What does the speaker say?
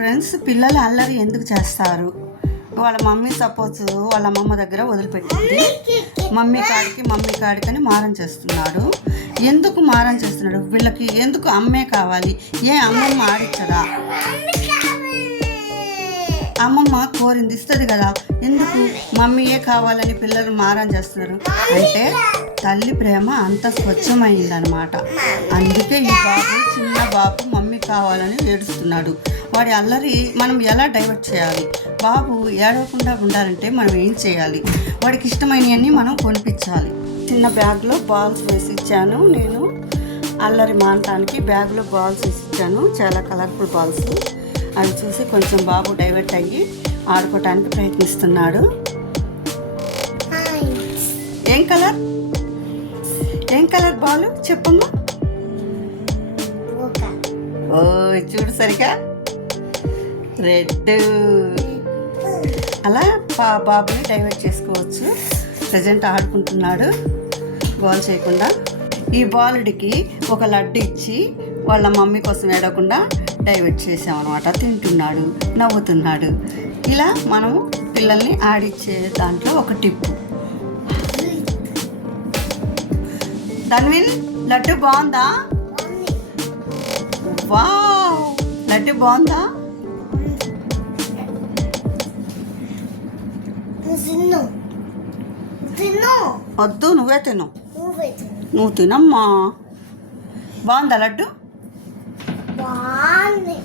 Friends పిల్లలు అల్లరి ఎందుకు చేస్తారు? వాళ్ళ మమ్మీ సపోజ్ వాళ్ళ అమ్మమ్మ దగ్గర వదిలిపెట్టింది. మమ్మీ కాడికి మమ్మీ కాడికి అని మారం చేస్తున్నాడు. ఎందుకు మారం చేస్తున్నాడు? వీళ్ళకి ఎందుకు అమ్మే కావాలి? ఏ అమ్మమ్మ ఆడిచ్చదా? అమ్మమ్మ కోరింది ఇస్తుంది కదా. ఎందుకు? మమ్మీయే కావాలని పిల్లలు మారం చేస్తున్నారు. అంటే తల్లి ప్రేమ అంత స్వచ్ఛమైందనమాట అందుకే ఈ బాబు కావాలని ఏడుస్తున్నాడు. వాడి అల్లరి మనం ఎలా డైవర్ట్ చేయాలి? బాబు ఏడవకుండా ఉండాలంటే మనం ఏం చేయాలి? వాడికి ఇష్టమైనవన్నీ మనం కొనిపించాలి. చిన్న బ్యాగ్లో బాల్స్ వేసి ఇచ్చాను నేను. అల్లరి మానటానికి బ్యాగ్లో బాల్స్ వేసి ఇచ్చాను చాలా కలర్ఫుల్ బాల్స్. అవి చూసి కొంచెం బాబు డైవర్ట్ అయ్యి ఆడుకోవటానికి ప్రయత్నిస్తున్నాడు. ఏం కలర్? ఏం కలర్ బాల్? చెప్పమ్మా. ఓ చూడు సరిగా. రెడ్ అలా బా బాబుని డైవర్ట్ చేసుకోవచ్చు. ప్రజెంట్ ఆడుకుంటున్నాడు. బాల్ చేయకుండా. ఈ బాలుడికి ఒక లడ్డు ఇచ్చి వాళ్ళ మమ్మీ కోసం ఏడకుండా డైవర్ట్ చేసామన్నమాట. తింటున్నాడు నవ్వుతున్నాడు. ఇలా మనం పిల్లల్ని ఆడిచ్చే దాంట్లో ఒక టిప్పు ధన్విన్ లడ్డు బాగుందా? వావ్! లడ్డు బాగుందా? తిన్ను. తిన్ను. వద్దు నువ్వే తిను. నువ్వే తిను. నువ్వు తినమ్మా. బాగుందా లడ్డు? బాగుంది.